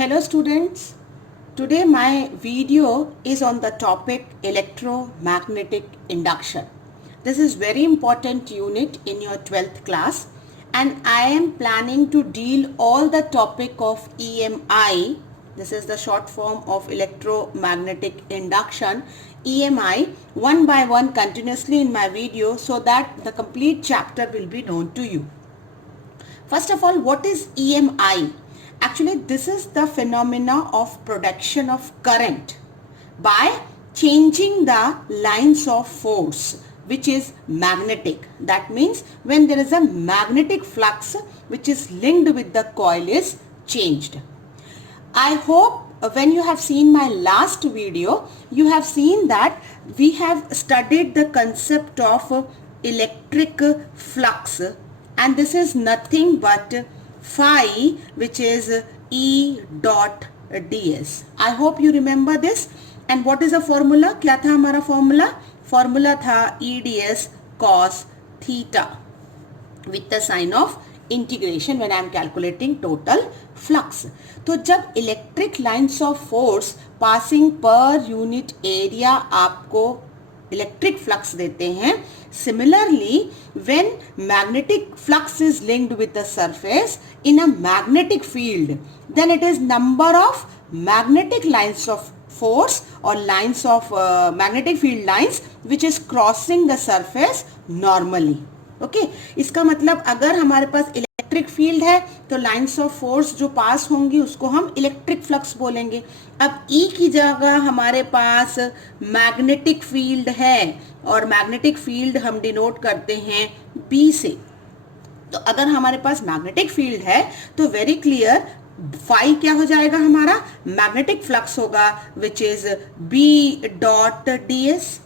Hello students, today my video is on the topic electromagnetic induction. This is very important unit in your 12th class and I am planning to deal all the topic of EMI. This is the short form of electromagnetic induction, EMI, one by one continuously in my video so that the complete chapter will be known to you. First of all, what is EMI? Actually, this is the phenomena of production of current by changing the lines of force which is magnetic. That means when there is a magnetic flux which is linked with the coil is changed. I hope when you have seen my last video, you have seen that we have studied the concept of electric flux, and this is nothing but phi, which is E dot ds. I hope you remember this. And what is the formula? क्या था हमारा formula? Formula था E ds cos theta with the sign of integration when I am calculating total flux. तो जब electric lines of force passing per unit area आपको electric flux देते हैं, similarly when magnetic flux is linked with the surface in a magnetic field, then it is number of magnetic lines of force or lines of magnetic field lines which is crossing the surface normally. Okay इसका मतलब अगर हमारे पास electric field है तो lines of force जो पास होंगी उसको हम इलेक्ट्रिक फ्लक्स बोलेंगे. अब ई की जगह हमारे पास मैग्नेटिक फील्ड है और मैग्नेटिक फील्ड हम डिनोट करते हैं बी से. तो अगर हमारे पास मैग्नेटिक फील्ड है तो वेरी क्लियर फाई क्या हो जाएगा, हमारा मैग्नेटिक फ्लक्स होगा which is B dot D S.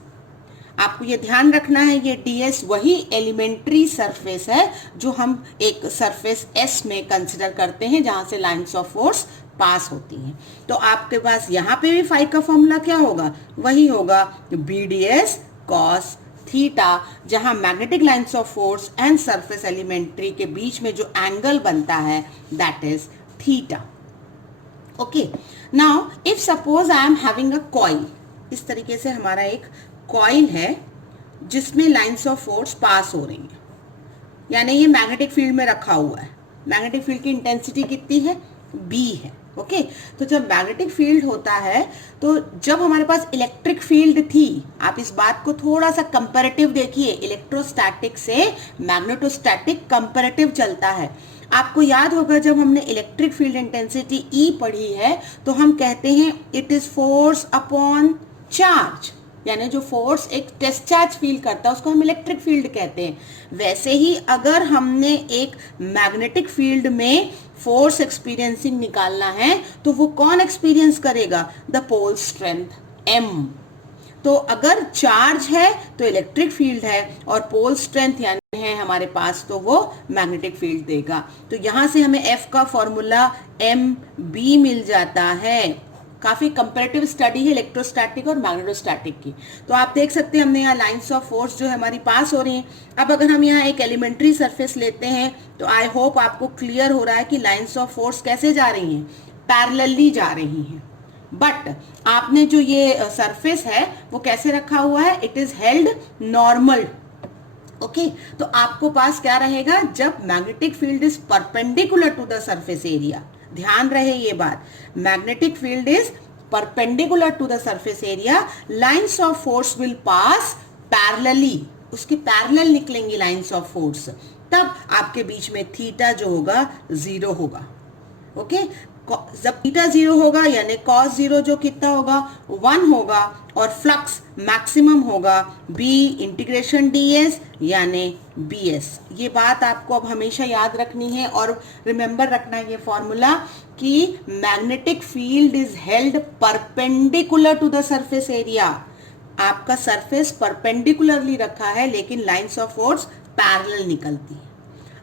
आपको ये ध्यान रखना है ये ds वही एलिमेंट्री सरफेस है जो हम एक सरफेस S में कंसिडर करते हैं जहां से लाइंस ऑफ फोर्स पास होती हैं. तो आपके पास यहाँ पे भी फाई का फॉर्मूला क्या होगा, वही होगा BDS cos थीटा, जहां magnetic lines of force and surface elementary के बीच में जो एंगल बनता है that is theta. Okay now if suppose I am having a coil, इस तरीके से हमारा एक कॉइल है जिसमें लाइंस ऑफ फोर्स पास हो रही है, यानी ये मैग्नेटिक फील्ड में रखा हुआ है. मैग्नेटिक फील्ड की इंटेंसिटी कितनी है, बी है. ओके तो जब मैग्नेटिक फील्ड होता है तो जब हमारे पास इलेक्ट्रिक फील्ड थी, आप इस बात को थोड़ा सा कंपैरेटिव देखिए, इलेक्ट्रोस्टैटिक से मैग्नेटोस्टैटिक कंपैरेटिव चलता है. आपको याद होगा जब हमने इलेक्ट्रिक फील्ड इंटेंसिटी ई पढ़ी है तो हम कहते हैं it is force upon charge, यानी जो फोर्स एक टेस्ट चार्ज फील करता है उसको हम इलेक्ट्रिक फील्ड कहते हैं. वैसे ही अगर हमने एक मैग्नेटिक फील्ड में फोर्स एक्सपीरियंसिंग निकालना है तो वो कौन एक्सपीरियंस करेगा, द पोल स्ट्रेंथ m. तो अगर चार्ज है तो इलेक्ट्रिक फील्ड है और पोल स्ट्रेंथ यानी है हमारे पास तो वो मैग्नेटिक फील्ड देगा. तो यहां से हमें f का फॉर्मूला mb मिल जाता है. काफी कंपैरेटिव स्टडी है इलेक्ट्रोस्टैटिक और मैग्नेटोस्टैटिक की. तो आप देख सकते हैं हमने यहाँ लाइंस ऑफ फोर्स जो है हमारी पास हो रही हैं. अब अगर हम यहाँ एक एलिमेंट्री सरफेस लेते हैं तो आई होप आपको क्लियर हो रहा है कि लाइंस ऑफ फोर्स कैसे जा रही हैं, पैरेलली जा रही हैं. बट आपने जो ये सरफेस है वो कैसे रखा हुआ है, it is held normal. Okay तो आपको पास क्या रहेगा, जब magnetic field is perpendicular to the surface area, ध्यान रहे ये बात, magnetic field is perpendicular to the surface area, lines of force will pass parallelly, उसकी पैरेलल निकलेंगी लाइंस ऑफ फोर्स, तब आपके बीच में थीटा जो होगा जीरो होगा. ओके जब थीटा जीरो होगा यानी कॉस जीरो जो कितना होगा 1 होगा और फ्लक्स मैक्सिमम होगा b इंटीग्रेशन ds यानी bs. ये बात आपको अब हमेशा याद रखनी है और रिमेंबर रखना है ये फॉर्मूला कि magnetic field is held perpendicular to the surface area. आपका सरफेस परपेंडिकुलरली रखा है लेकिन लाइंस ऑफ फोर्स पैरेलल निकलती है.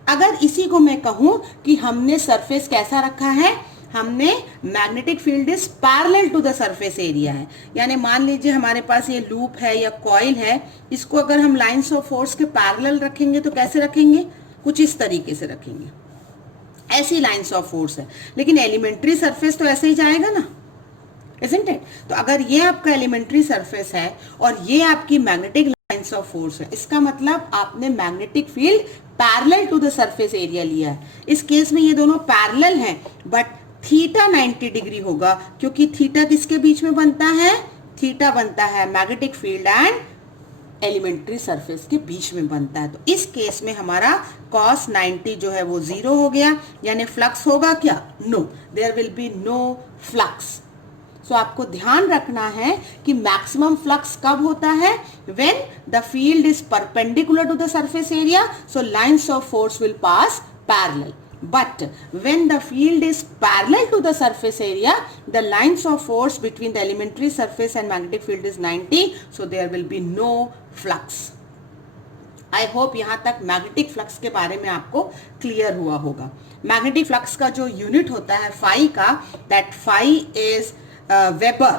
अगर इसी को मैं कहूं कि हमने सरफेस कैसा रखा है, हमने magnetic field is parallel to the surface area है, यानी मान लीजिए हमारे पास ये लूप है या कॉइल है, इसको अगर हम लाइंस ऑफ फोर्स के पैरेलल रखेंगे तो कैसे रखेंगे, कुछ इस तरीके से रखेंगे. ऐसी लाइंस ऑफ फोर्स है, लेकिन एलिमेंट्री सरफेस तो ऐसे ही जाएगा ना, isn't it? तो अगर ये आपका एलिमेंट्री सरफेस है और ये आपकी मैग्नेटिक लाइंस ऑफ फोर्स है, इसका मतलब आपने magnetic field parallel to the surface area लिया है। इस केस में ये दोनों पैरेलल हैं, बट थीटा 90 डिग्री होगा, क्योंकि थीटा किसके बीच में बनता है? थीटा बनता है magnetic field and elementary surface के बीच में बनता है। तो इस केस में हमारा cos 90 जो है वो 0 हो गया, यानी फ्लक्स होगा क्या? No, there will be no flux. So आपको ध्यान रखना है कि मैक्सिमम फ्लक्स कब होता है? When the field is perpendicular to the surface area, so lines of force will pass parallel. But when the field is parallel to the surface area, the lines of force between the elementary surface and magnetic field is 90, so there will be no flux. I hope यहाँ तक magnetic flux के बारे में आपको clear हुआ होगा. Magnetic flux का जो यूनिट होता है फाई का, that phi is weber,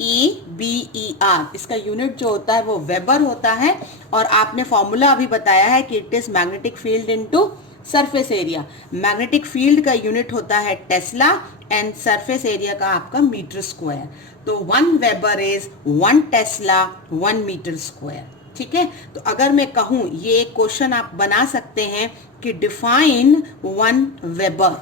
WEBER. इसका यूनिट जो होता है वो वेबर होता है, और आपने फॉर्मूला अभी बताया है कि it is magnetic field into surface area. Magnetic field का यूनिट होता है टेस्ला एंड सरफेस एरिया का आपका मीटर स्क्वायर. तो 1 weber is 1 tesla 1 metre square. ठीक है, तो अगर मैं कहूं, ये एक क्वेश्चन आप बना सकते हैं कि define 1 weber.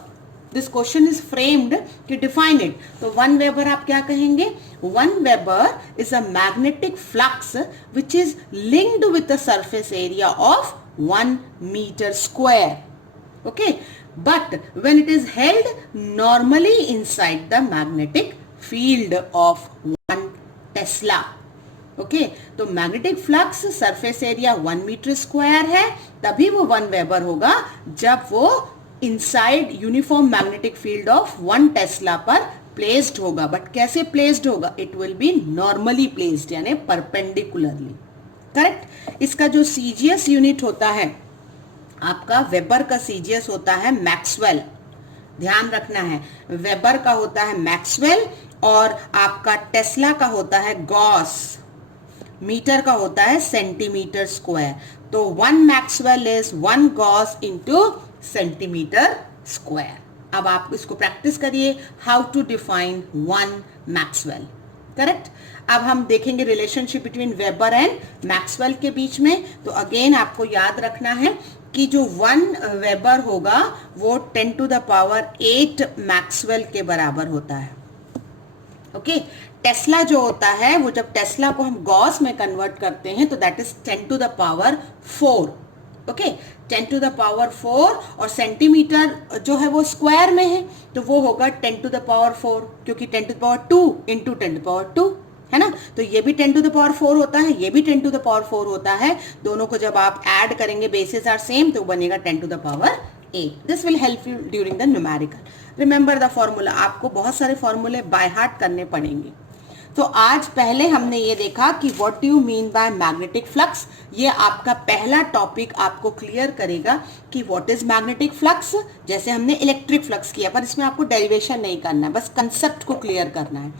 This question is framed कि डिफाइन इट. तो 1 वेबर आप क्या कहेंगे? 1 weber is a magnetic flux which is linked with the surface area of 1 meter square. Okay, but when it is held normally inside the magnetic field of 1 Tesla. Okay, तो magnetic flux surface area 1 metre square है, तभी वो 1 weber होगा जब वो inside uniform magnetic field of 1 tesla पर placed होगा. But कैसे प्लेस्ड होगा? It will be normally placed, यानी परपेंडिकुलरली. करेक्ट. इसका जो सीजीएस यूनिट होता है आपका, वेबर का सीजीएस होता है मैक्सवेल. ध्यान रखना है, वेबर का होता है मैक्सवेल और आपका टेस्ला का होता है गॉस. मीटर का होता है सेंटीमीटर स्क्वायर. तो 1 maxwell is 1 gauss into centimetre square. अब आप इसको प्रैक्टिस करिए, how to define 1 maxwell. Correct. अब हम देखेंगे relationship between weber and maxwell के बीच में. तो अगेन आपको याद रखना है कि जो 1 वेबर होगा वो 10 टू द पावर 8 मैक्सवेल के बराबर होता है. ओके. टेस्ला जो होता है, वो जब टेस्ला को हम गॉस में कन्वर्ट करते हैं तो that is 10 to the power 4. Okay, 10 to the power 4, और सेंटीमीटर जो है वो स्क्वायर में है, तो वो होगा 10 टू द पावर 4, क्योंकि 10 to the power 2 into 10 to the power 2 है ना. तो ये भी 10 टू द पावर 4 होता है, ये भी 10 टू द पावर 4 होता है. दोनों को जब आप ऐड करेंगे, बेसिस आर सेम, तो बनेगा 10 to the power 8. This will help you during the numerical. Remember the formula. आपको बहुत सारे फॉर्मूले बाय हार्ट करने पड़ेंगे. तो आज पहले हमने ये देखा कि what do you mean by magnetic flux. ये आपका पहला टॉपिक आपको क्लियर करेगा कि व्हाट इज मैग्नेटिक फ्लक्स. जैसे हमने इलेक्ट्रिक फ्लक्स किया, पर इसमें आपको डेरिवेशन नहीं करना है, बस कंसेप्ट को क्लियर करना है.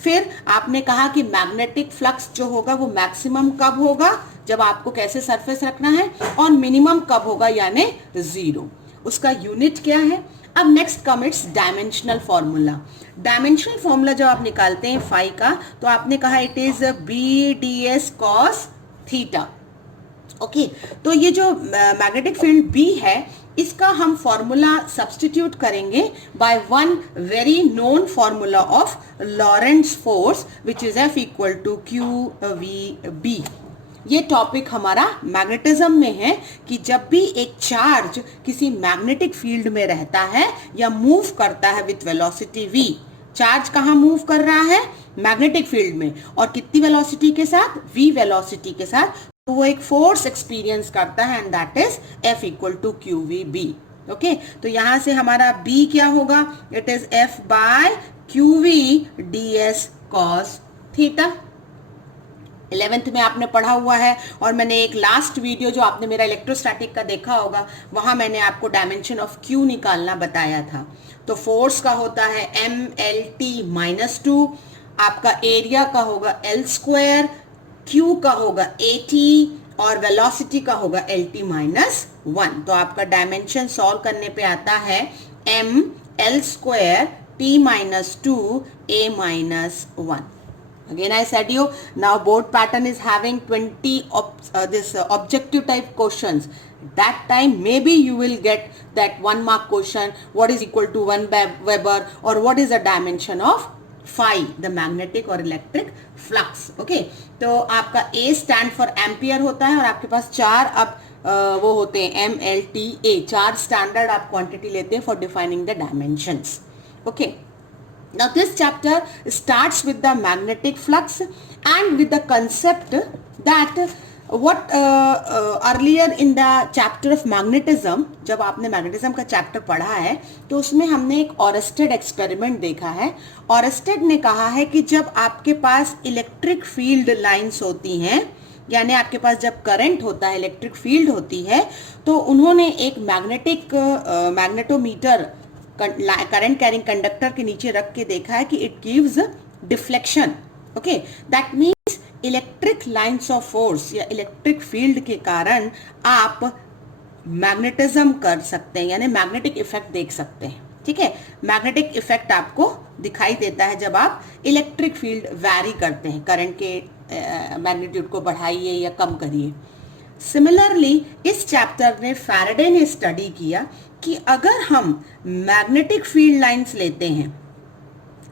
फिर आपने कहा कि मैग्नेटिक फ्लक्स जो होगा वो मैक्सिमम कब होगा, जब आपको कैसे सरफेस रखना है, और मिनिमम कब होगा, यानी 0. उसका यूनिट क्या है. अब next come its dimensional formula. Dimensional formula जब आप निकालते हैं फाई का, तो आपने कहा it is BDS cos theta. Okay, तो ये जो मैग्नेटिक फील्ड B है, इसका हम फॉर्मूला सब्स्टिट्यूट करेंगे by 1 very known formula of Lorentz force, which is F equal to QVB. ये टॉपिक हमारा मैग्नेटिज्म में है कि जब भी एक चार्ज किसी मैग्नेटिक फील्ड में रहता है या मूव करता है विथ वेलोसिटी v, चार्ज कहाँ मूव कर रहा है? मैग्नेटिक फील्ड में. और कितनी वेलोसिटी के साथ? v वेलोसिटी के साथ. तो वो एक फोर्स एक्सपीरियंस करता है, and that is F equal to QVB. Okay, तो यहां से हमारा B क्या होगा? It is F by QV DS cos theta. 11th में आपने पढ़ा हुआ है, और मैंने एक लास्ट वीडियो जो आपने मेरा इलेक्ट्रोस्टैटिक का देखा होगा, वहां मैंने आपको डायमेंशन ऑफ Q निकालना बताया था. तो फोर्स का होता है MLT-2, आपका एरिया का होगा L स्क्वायर, Q का होगा AT, और वेलोसिटी का होगा LT माइनस 1। तो आपका डायमेंशन सॉल्व करने पे आता है mL² T minus 2 A minus 1. Again I said you, now board pattern is having 20 objective type questions. That time maybe you will get that 1 mark question, what is equal to 1 Weber, or what is the dimension of phi, the magnetic or electric flux. Okay, तो आपका A stand for ampere होता है और आपके पास 4 अब वो होते हैं MLTA, 4 स्टैंडर्ड आप क्वांटिटी लेते हैं for defining the dimensions. Okay, now this chapter starts with the magnetic flux and with the concept that what earlier in the chapter of magnetism, जब आपने मैग्नेटिज्म का चैप्टर पढ़ा है तो उसमें हमने एक ऑरेस्टेड एक्सपेरिमेंट देखा है. ऑरेस्टेड ने कहा है कि जब आपके पास इलेक्ट्रिक फील्ड लाइंस होती हैं, यानी आपके पास जब करंट होता है, इलेक्ट्रिक फील्ड होती है, तो उन्होंने एक मैग्नेटोमीटर करंट कैरिंग कंडक्टर के नीचे रख के देखा है कि it gives deflection. Okay, that means electric lines of force या इलेक्ट्रिक फील्ड के कारण आप मैग्नेटिज्म कर सकते हैं, यानी मैग्नेटिक इफेक्ट देख सकते हैं. ठीक है, मैग्नेटिक इफेक्ट आपको दिखाई देता है जब आप इलेक्ट्रिक फील्ड वैरी करते हैं, करंट के मैग्नीट्यूड को बढ़ाइए या कम करिए. सिमिलरली इस चैप्टर में फैराडे ने स्टडी किया कि अगर हम मैग्नेटिक फील्ड लाइंस लेते हैं,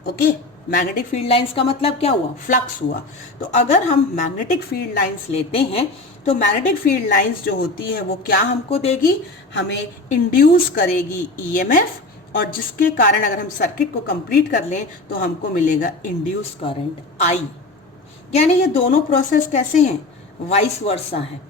ओके, मैग्नेटिक फील्ड लाइंस का मतलब क्या हुआ, फ्लक्स हुआ. तो अगर हम मैग्नेटिक फील्ड लाइंस लेते हैं तो मैग्नेटिक फील्ड लाइंस जो होती है वो क्या हमको देगी, हमें इंड्यूस करेगी ईएमएफ, और जिसके कारण अगर हम सर्किट को कंप्लीट कर लें तो हमको मिलेगा इंड्यूस करंट आई. यानी ये दोनों प्रोसेस कैसे हैं, वाइस वर्सा है.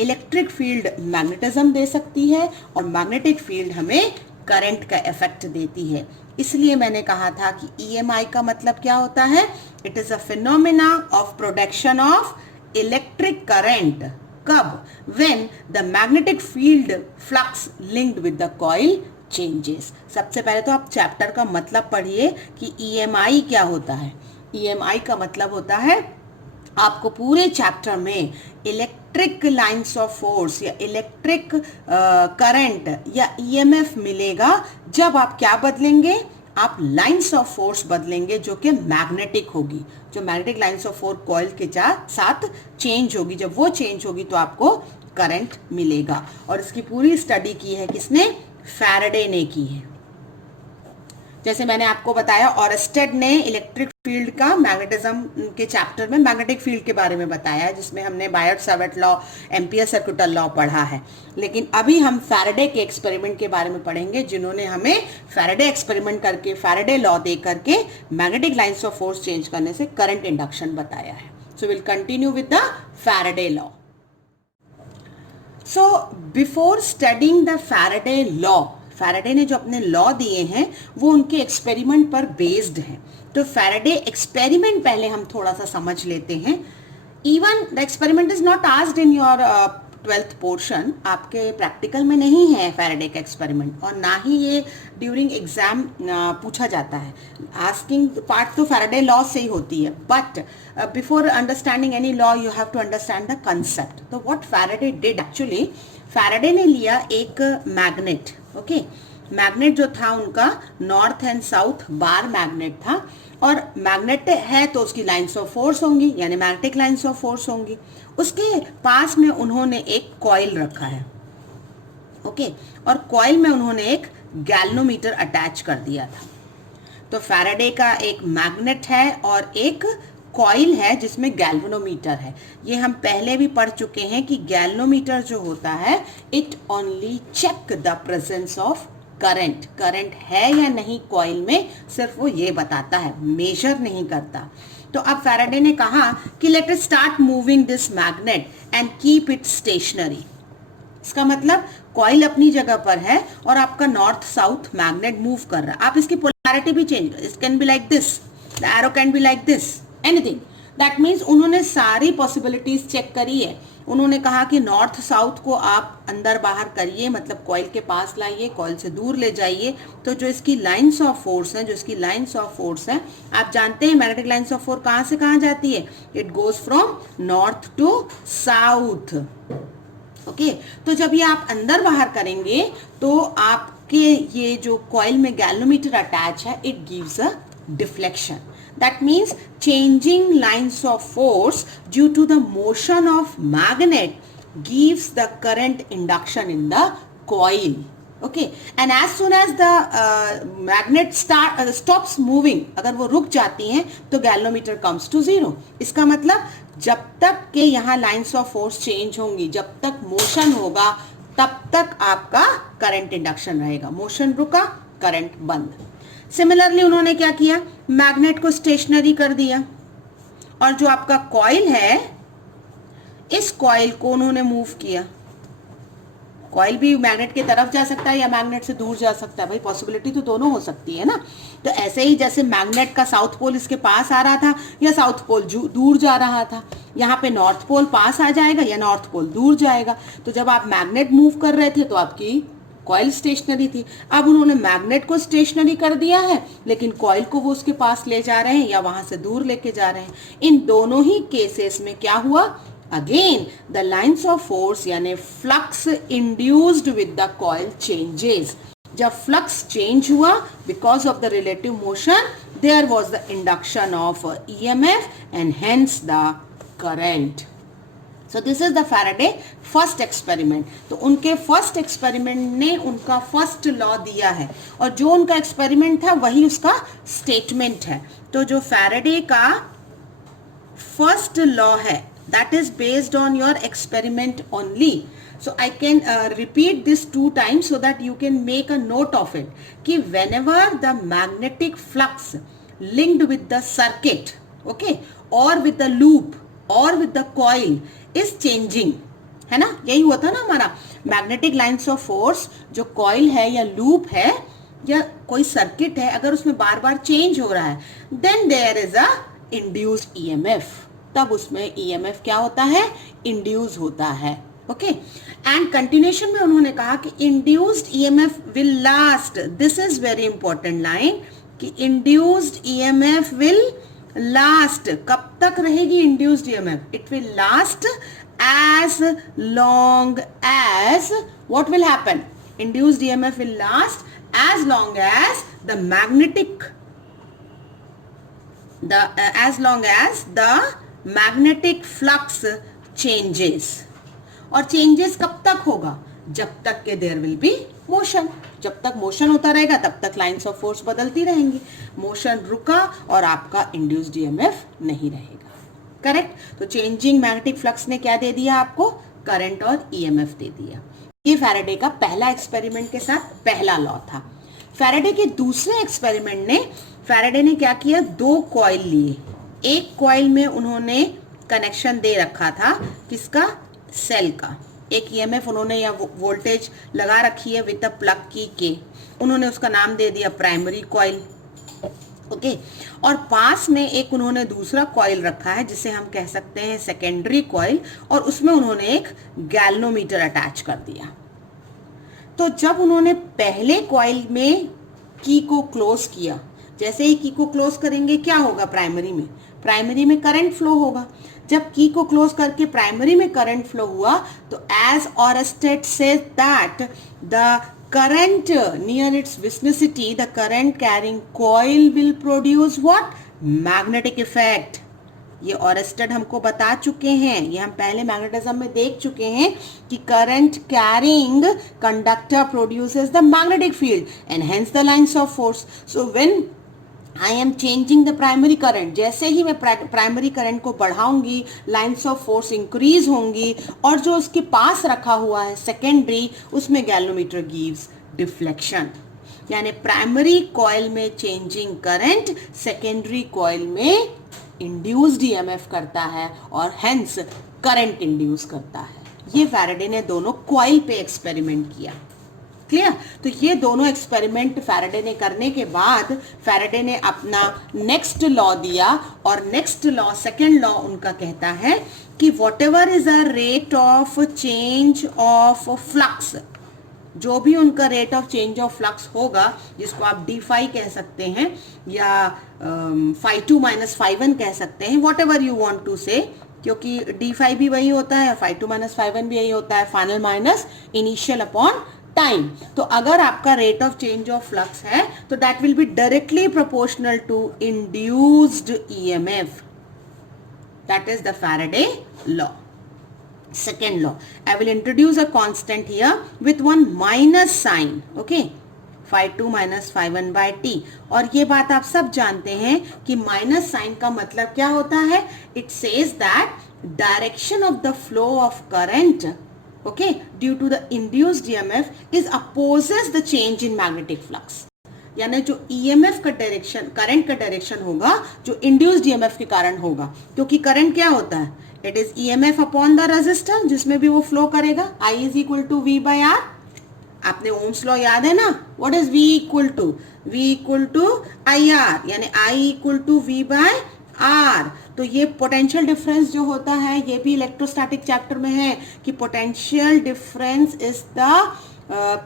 इलेक्ट्रिक फील्ड मैग्नेटिज्म दे सकती है और मैग्नेटिक फील्ड हमें करंट का इफेक्ट देती है. इसलिए मैंने कहा था कि EMI का मतलब क्या होता है, it is a phenomena of production of electric current. कब, when the magnetic field flux linked with the coil changes. सबसे पहले तो आप चैप्टर का मतलब पढ़िए कि EMI क्या होता है. EMI का मतलब होता है, आपको पूरे चैप्टर में इलेक्ट्रिक लाइंस ऑफ फोर्स या इलेक्ट्रिक करंट या EMF मिलेगा जब आप क्या बदलेंगे, आप लाइंस ऑफ फोर्स बदलेंगे जो कि मैग्नेटिक होगी, जो magnetic lines of force coil के साथ चेंज होगी. जब वो चेंज होगी तो आपको करंट मिलेगा. और इसकी पूरी स्टडी की है किसने, फैराडे ने की है. जैसे मैंने आपको बताया, ऑरेस्टेड ने इलेक्ट्रिक फील्ड का मैग्नेटिज्म के चैप्टर में मैग्नेटिक फील्ड के बारे में बताया है, जिसमें हमने बायट-सावर्ट लॉ, एम्पियर सर्कुलर लॉ पढ़ा है. लेकिन अभी हम फैराडे के एक्सपेरिमेंट के बारे में पढ़ेंगे, जिन्होंने हमें फैराडे एक्सपेरिमेंट करके, फैराडे लॉ दे करके magnetic lines of force change करने से करंट इंडक्शन बताया है. So will continue with the Faraday law. So before studying the Faraday law, Faraday ने जो अपने लॉ दिए हैं वो उनके एक्सपेरिमेंट पर बेस्ड हैं. तो फैराडे एक्सपेरिमेंट पहले हम थोड़ा सा समझ लेते हैं. Even the experiment is not asked in your 12th portion, आपके प्रैक्टिकल में नहीं है फैराडे का एक्सपेरिमेंट, और ना ही ये ड्यूरिंग एग्जाम पूछा जाता है. आस्किंग पार्ट तो फैराडे लॉ से ही होती है, but before understanding any law you have to understand the concept. तो what Faraday did, actually Faraday ने लिया एक मैग्नेट. ओके, मैग्नेट जो था उनका north and south bar magnet था, और मैग्नेट है तो उसकी लाइंस ऑफ फोर्स होंगी, यानी मैग्नेटिक लाइंस ऑफ फोर्स होंगी. उसके पास में उन्होंने एक कॉइल रखा है. ओके, और कॉइल में उन्होंने एक गैल्वेनोमीटर अटैच कर दिया था. तो फैराडे का एक मैग्नेट है और एक कॉइल है जिसमें गैल्वेनोमीटर है. ये हम पहले भी पढ़ चुके हैं कि गैल्वेनोमीटर जो होता है, it only check the presence of current. Current है या नहीं कॉइल में, सिर्फ वो ये बताता है, मेजर नहीं करता. तो अब फैराडे ने कहा कि let us start moving this magnet and keep it stationary. इसका मतलब कॉइल अपनी जगह पर है और आपका नॉर्थ साउथ मैग्नेट मूव कर रहा है. आप इसकी पोलैरिटी भी चेंज कर, it can be like this, the arrow can be like this, anything. That means उन्होंने सारी पॉसिबिलिटीज चेक करी है। उन्होंने कहा कि नॉर्थ साउथ को आप अंदर बाहर करिए, मतलब कॉइल के पास लाइए, कॉइल से दूर ले जाइए। तो जो इसकी लाइंस ऑफ फोर्स है, जो इसकी लाइंस ऑफ फोर्स है, आप जानते हैं मैग्नेटिक लाइंस ऑफ फोर्स कहाँ से कहाँ जाती है? It goes from north to south. Okay, तो जब ये आप अंदर बाहर करेंगे तो आपके ये जो कॉइल में गैल्वेनोमीटर अटैच है, it gives a deflection. That means changing lines of force due to the motion of magnet gives the current induction in the coil. Okay, and as soon as the magnet stops moving, अगर वो रुक जाती हैं तो galvanometer comes to zero. इसका मतलब जब तक के यहाँ लाइन्स ऑफ फोर्स चेंज होंगी, जब तक मोशन होगा, तब तक आपका करंट इंडक्शन रहेगा। मोशन रुका, करंट बंद। सिमिलरली उन्होंने क्या किया? मैग्नेट को स्टेशनरी कर दिया, और जो आपका कॉइल है, इस कॉइल को उन्होंने मूव किया। कॉइल भी मैग्नेट की तरफ जा सकता है या मैग्नेट से दूर जा सकता है, भाई पॉसिबिलिटी तो दोनों हो सकती है ना। तो ऐसे ही जैसे मैग्नेट का साउथ पोल इसके पास आ रहा था या साउथ पोल दूर जा रहा था, यहाँ पे नॉर्थ पोल पास आ जाएगा या नॉर्थ पोल दूर जाएगा। तो जब आप मैग्नेट मूव कर रहे थे तो आपकी कॉइल स्टेशनरी थी। अब उन्होंने मैग्नेट को स्टेशनरी कर दिया है, लेकिन कॉइल को वो उसके पास ले जा रहे हैं या वहां से दूर लेके जा रहे हैं। इन दोनों ही केसेस में क्या हुआ? Again the lines of force यानी flux induced with the coil changes. जब फ्लक्स चेंज हुआ because of the relative motion, there was the induction of EMF and hence the current. So this is the Faraday first experiment. तो उनके first experiment ने उनका first law दिया है, और जो उनका एक्सपेरिमेंट था वही उसका स्टेटमेंट है। तो जो फैराडे का फर्स्ट लॉ है, that is based on your experiment only. So I can repeat this 2 times so that you can make a note of it. कि whenever the magnetic flux linked with the circuit, okay, or with the loop or with the coil is changing, है ना, यही हुआ था ना हमारा। Magnetic lines of force जो coil है या लूप है या कोई सर्किट है, अगर उसमें बार बार चेंज हो रहा है, then there is a induced EMF. तब उसमें ईएमएफ क्या होता है? इंड्यूस होता है। ओके, एंड कंटिन्यूएशन में उन्होंने कहा कि induced EMF will last. This is very important line कि इंड्यूस्ड ईएमएफ विल लास्ट। कब तक रहेगी induced EMF? It will last as long as what will happen? Induced EMF will last as long as the magnetic flux changes. और changes कब तक होगा? जब तक के देयर विल बी मोशन। जब तक मोशन होता रहेगा तब तक लाइंस ऑफ फोर्स बदलती रहेंगी। मोशन रुका और आपका इंड्यूस्ड ईएमएफ नहीं रहेगा। करेक्ट। तो चेंजिंग मैग्नेटिक फ्लक्स ने क्या दे दिया आपको? करंट और ईएमएफ दे दिया। ये फैराडे का पहला एक्सपेरिमेंट के साथ पहला लॉ था। फैराडे के दूसरे एक्सपेरिमेंट ने फैराडे ने क्या किया? 2 कॉइल लिए। एक कॉइल में उन्होंने कनेक्शन दे रखा था, किसका? सेल का। एक ईएमएफ उन्होंने या वोल्टेज लगा रखी है विद द प्लग की के, उन्होंने उसका नाम दे दिया प्राइमरी कॉइल। ओके, और पास में एक उन्होंने दूसरा कॉइल रखा है जिसे हम कह सकते हैं सेकेंडरी कॉइल, और उसमें उन्होंने एक गैल्वेनोमीटर अटैच कर दिया। तो जब उन्होंने पहले कॉइल में की को क्लोज किया, जैसे ही की को क्लोज करेंगे क्या होगा? प्राइमरी में करंट फ्लो होगा। जब की को क्लोज करके प्राइमरी में करंट फ्लो हुआ तो as Oersted said that the current near its vicinity, the current carrying coil will produce what? Magnetic effect. ये ऑरेस्टेड हमको बता चुके हैं, ये हम पहले मैग्नेटिज्म में देख चुके हैं कि current carrying conductor produces the magnetic field and hence the lines of force. So when I am changing the primary current, जैसे ही मैं प्राइमरी करंट को बढ़ाऊंगी, लाइंस ऑफ फोर्स इंक्रीज होंगी, और जो उसके पास रखा हुआ है सेकेंडरी, उसमें गैल्वेनोमीटर गिव्स डिफ्लेक्शन। यानी प्राइमरी कॉइल में चेंजिंग करंट सेकेंडरी कॉइल में इंड्यूस्ड ईएमएफ करता है और हेंस करंट इंड्यूस करता है। ये फैराडे ने दोनों कॉइल पे एक्सपेरिमेंट किया। क्लियर? तो ये दोनों एक्सपेरिमेंट फैराडे ने करने के बाद फैराडे ने अपना नेक्स्ट लॉ दिया, और नेक्स्ट लॉ, सेकेंड लॉ उनका कहता है कि whatever is a rate of change of flux, जो भी उनका rate of change of flux होगा, जिसको आप डी फाई कह सकते हैं या phi two minus phi one कह सकते हैं, whatever you want to say, क्योंकि डी फाई भी वही होता है, phi two minus phi one भी यही होता है, final minus initial upon time. तो अगर आपका rate of change of flux है तो that will be directly proportional to induced EMF, that is the Faraday law. Second law, I will introduce a constant here with one minus sign, okay, phi 2 minus phi 1 by t. और ये बात आप सब जानते हैं कि minus sign का मतलब क्या होता है. It says that direction of the flow of current, okay, due to the induced EMF is opposes the change in magnetic flux. यानी जो EMF का डायरेक्शन, करंट का डायरेक्शन होगा जो इंड्यूस्ड EMF के कारण होगा, क्योंकि करंट क्या होता है, it is EMF upon the resistor, जिसमें भी वो फ्लो करेगा. I is equal to V by R. आपने ओम्स लॉ याद है ना, what is V equal to, V equal to IR, यानी I equal to V by R. तो ये पोटेंशियल डिफरेंस जो होता है, ये भी इलेक्ट्रोस्टैटिक चैप्टर में है कि potential difference is the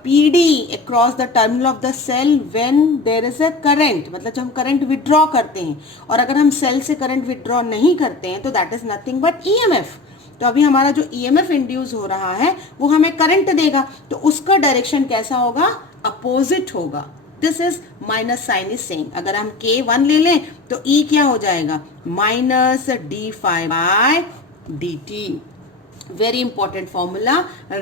PD across the terminal of the cell when there is a current. मतलब जब हम करंट विड्रॉ करते हैं, और अगर हम सेल से करंट विड्रॉ नहीं करते हैं तो that is nothing but EMF. तो अभी हमारा जो EMF इंड्यूस हो रहा है वो हमें करंट देगा, तो उसका डायरेक्शन कैसा होगा, अपोजिट होगा. This is minus sign is same. अगर हम K1 ले लें तो E क्या हो जाएगा, minus D phi by D T. Very important formula,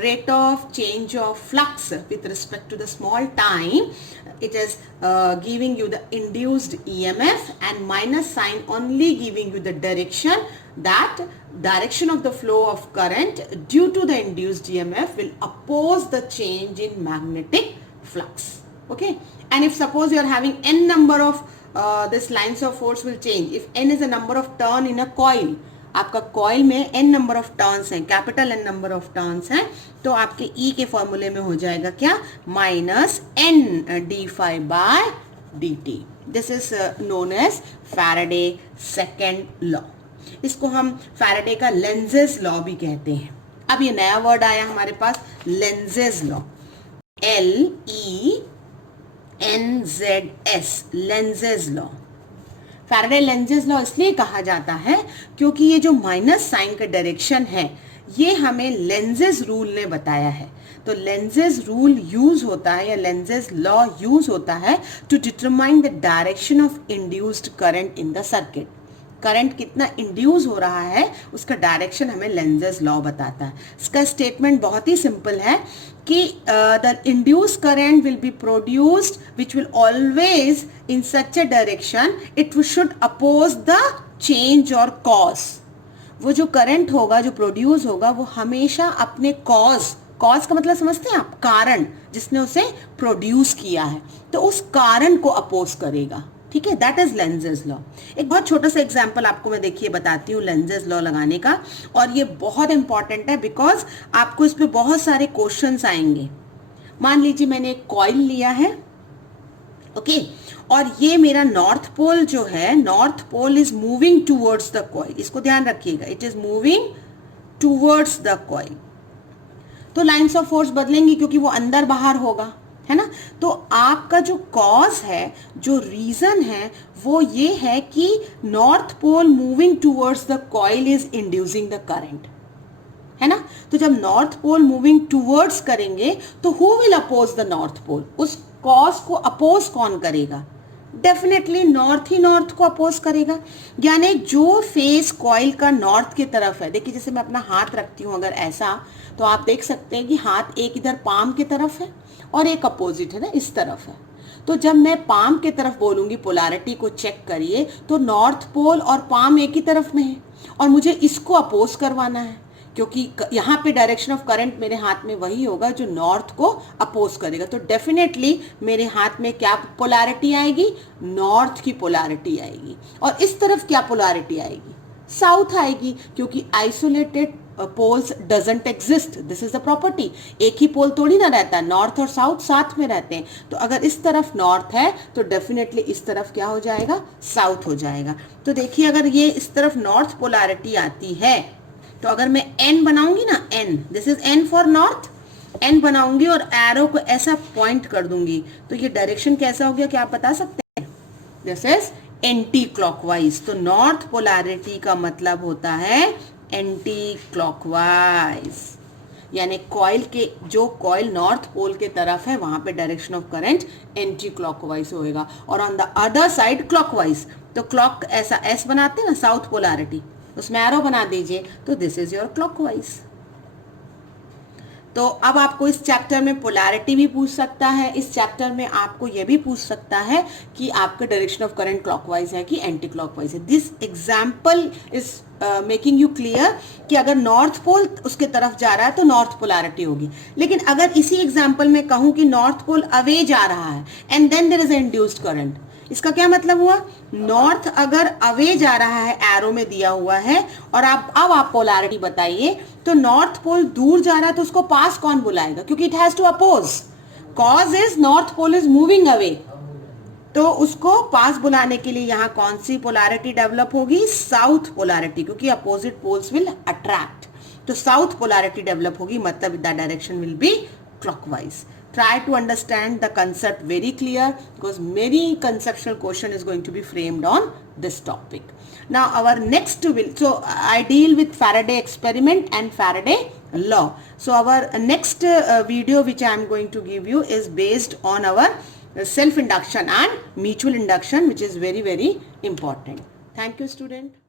rate of change of flux with respect to the small time. It is giving you the induced EMF, and minus sign only giving you the direction, that direction of the flow of current due to the induced EMF will oppose the change in magnetic flux. Okay, and if suppose you are having n number of this lines of force will change. If n is a number of turn in a coil, आपका coil में n number of turns हैं, capital n number of turns हैं, तो आपके E के फॉर्मूले में हो जाएगा क्या, minus n D phi by D T. This is known as Faraday second law. इसको हम फैराडे का लेंजेस लॉ भी कहते हैं. अब ये नया वर्ड आया हमारे पास, Lenz's law, LENZS, Lenz's law. Faraday Lenz's law इसलिए कहा जाता है क्योंकि ये जो माइनस साइन का डायरेक्शन है ये हमें लेंजेस रूल ने बताया है. तो लेंजेस रूल यूज होता है या लेंजेस लॉ यूज होता है to determine the direction of induced current in the circuit. Current कितना इंड्यूस हो रहा है उसका डायरेक्शन हमें लेंजेस लॉ बताता है. इसका स्टेटमेंट बहुत ही सिंपल है कि the induce current will be produced which will always in such a direction it should oppose the change और कॉज. वो जो करंट होगा जो प्रोड्यूस होगा वो हमेशा अपने कॉज का मतलब समझते हैं आप, कारण जिसने उसे प्रोड्यूस किया है, तो उस कारण को अपोज करेगा. ठीक है, दैट इज लेंजेस लॉ. एक बहुत छोटा सा एग्जांपल आपको मैं देखिए बताती हूँ लेंजेस लॉ लगाने का, और ये बहुत इंपॉर्टेंट है बिकॉज आपको इस पे बहुत सारे क्वेश्चंस आएंगे. मान लीजिए मैंने एक कॉइल लिया है, ओके, और ये मेरा नॉर्थ पोल जो है, north pole is moving towards the coil. इसको ध्यान रखिएगा, it is moving towards the coil. तो लाइन्स ऑफ फोर्स बदलेंगी क्योंकि वो अंदर बाहर होगा, है ना. तो आपका जो कॉज है, जो रीजन है, वो ये है कि north pole moving towards the coil is inducing the current, है ना. तो जब नॉर्थ पोल मूविंग टूवर्ड्स करेंगे तो who will oppose the north pole, उस कॉज को अपोज कौन करेगा, डेफिनेटली नॉर्थ ही नॉर्थ को अपोज करेगा. यानी जो फेस कॉइल का नॉर्थ की तरफ है, देखिए जैसे मैं अपना हाथ रखती हूँ अगर ऐसा, तो आप देख सकते हैं कि हाथ एक इधर पाम की तरफ है और एक अपोजिट है ना, इस तरफ है. तो जब मैं पाम की तरफ बोलूंगी पोलैरिटी को चेक करिए, तो नॉर्थ पोल और पाम एक ही तरफ में है और मुझे इसको अपोज करवाना है क्योंकि यहाँ पे डायरेक्शन ऑफ करंट मेरे हाथ में वही होगा जो नॉर्थ को अपोज करेगा. तो डेफिनेटली मेरे हाथ में क्या पोलैरिटी आएगी, नॉर्थ की पोलैरिटी आएगी. और इस तरफ क्या पोलैरिटी आएगी, साउथ आएगी, क्योंकि isolated poles doesn't exist. This is the property. एक ही पोल थोड़ी ना रहता है, नॉर्थ और साउथ साथ में रहते हैं. तो अगर इस तरफ नॉर्थ है तो डेफिनेटली इस तरफ क्या हो जाएगा, साउथ हो जाएगा. तो देखिए अगर ये इस तरफ नॉर्थ पोलैरिटी आती है तो अगर मैं n बनाऊंगी ना, n, this is n for north, n बनाऊंगी और एरो को ऐसा पॉइंट कर दूंगी तो ये डायरेक्शन कैसा हो गया, क्या आप बता सकते हैं? This is anti clockwise. तो नॉर्थ पोलैरिटी का मतलब होता है एंटी क्लॉकवाइज, यानी कॉइल के, जो कॉइल नॉर्थ पोल के तरफ है वहां पे direction of current anti clockwise होएगा, और on the other side clockwise. तो क्लॉक ऐसा एस बनाते हैं ना, साउथ पोलैरिटी, उसमें एरो बना दीजिए तो दिस इज योर क्लॉकवाइज. तो अब आपको इस चैप्टर में पोलैरिटी भी पूछ सकता है, इस चैप्टर में आपको यह भी पूछ सकता है कि आपका डायरेक्शन ऑफ करंट क्लॉकवाइज है कि एंटी क्लॉकवाइज है. This example is making you clear कि अगर नॉर्थ पोल उसके तरफ जा रहा है तो नॉर्थ पोलैरिटी होगी. लेकिन अगर इसी एग्जाम्पल में कहूं कि नॉर्थ पोल अवे जा रहा है and then there is induced current, इसका क्या मतलब हुआ, नॉर्थ अगर अवे जा रहा है, एरो में दिया हुआ है, और अब आप पोलैरिटी बताइए, तो नॉर्थ पोल दूर जा रहा है तो उसको पास कौन बुलाएगा, क्योंकि it has to oppose. Cause is north pole is moving away, तो उसको पास बुलाने के लिए यहां कौन सी पोलैरिटी डेवलप होगी, साउथ पोलैरिटी, क्योंकि अपोजिट पोल्स विल अट्रैक्ट. तो साउथ पोलैरिटी डेवलप होगी, मतलब the direction will be clockwise. Try to understand the concept very clear because many conceptual question is going to be framed on this topic. Now our next will, so I deal with Faraday experiment and Faraday law. So our next video which I am going to give you is based on our self induction and mutual induction, which is very important. Thank you student.